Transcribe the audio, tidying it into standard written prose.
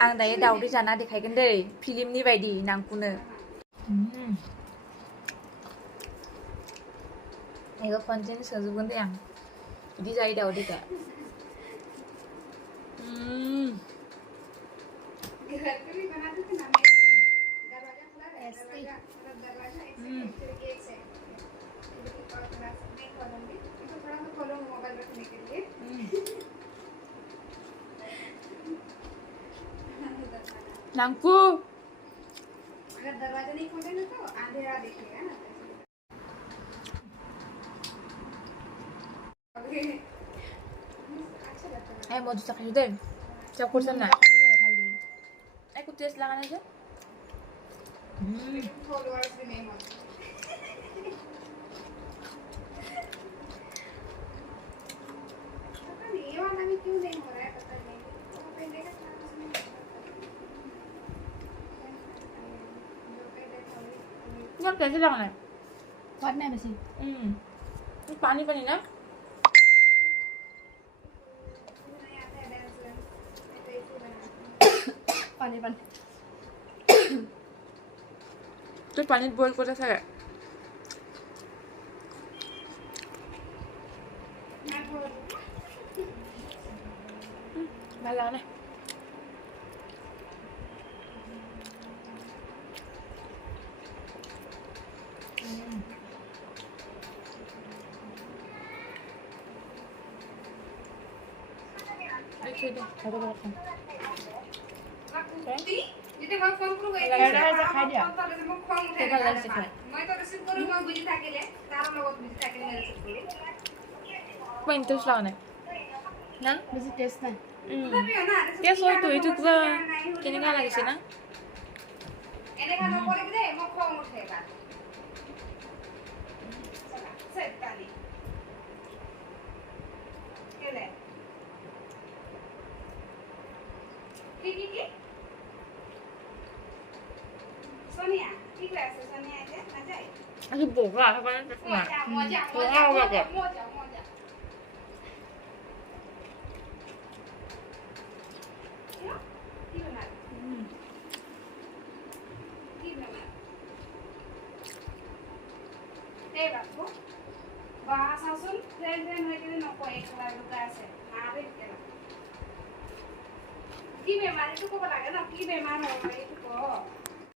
आं दायो दावदै जाना देखायगोन दै फिल्मनि बायदि नांखुनो 이거 건지는 써주건데 양 이디 자이다 어디가 नांकू अगर दरवाजा नहीं खोले ना तो अंधेरा दिखेगा ना Ay mau disak juga deh campur sana ay ku tes lakan aja followers भी नहीं होते पता नहीं ये वाला भी क्यों नहीं हो रहा है पता नहीं वो पहले का था उसमें 이건 tes lakan ay warna apa sih? ini pani pani na Panik. terus pani boil করে থাকে ভালো লাগে না দেখি দে খাবো কথা যদি মই ফোন কৰো মই খং উঠে মই তো রিসিভ কৰো মই বিজি থাকিলে তার লগত বিজি থাকিলে রিসিভ কৰো Quên tôi sao này Nah, masih tes nah. Dia soal itu gua kini nggak lagi sih na এনে কাজ করে দে মই খং উঠে গা সেট কালি কেলে কি सोनिया ठीक है सोनिया आजा ना जाए aku boga apa nih मजा bahasa sun dan mereka ini nopo ekor juga sih nabi kira ki memang itu kok lagi na ki memang orang itu kok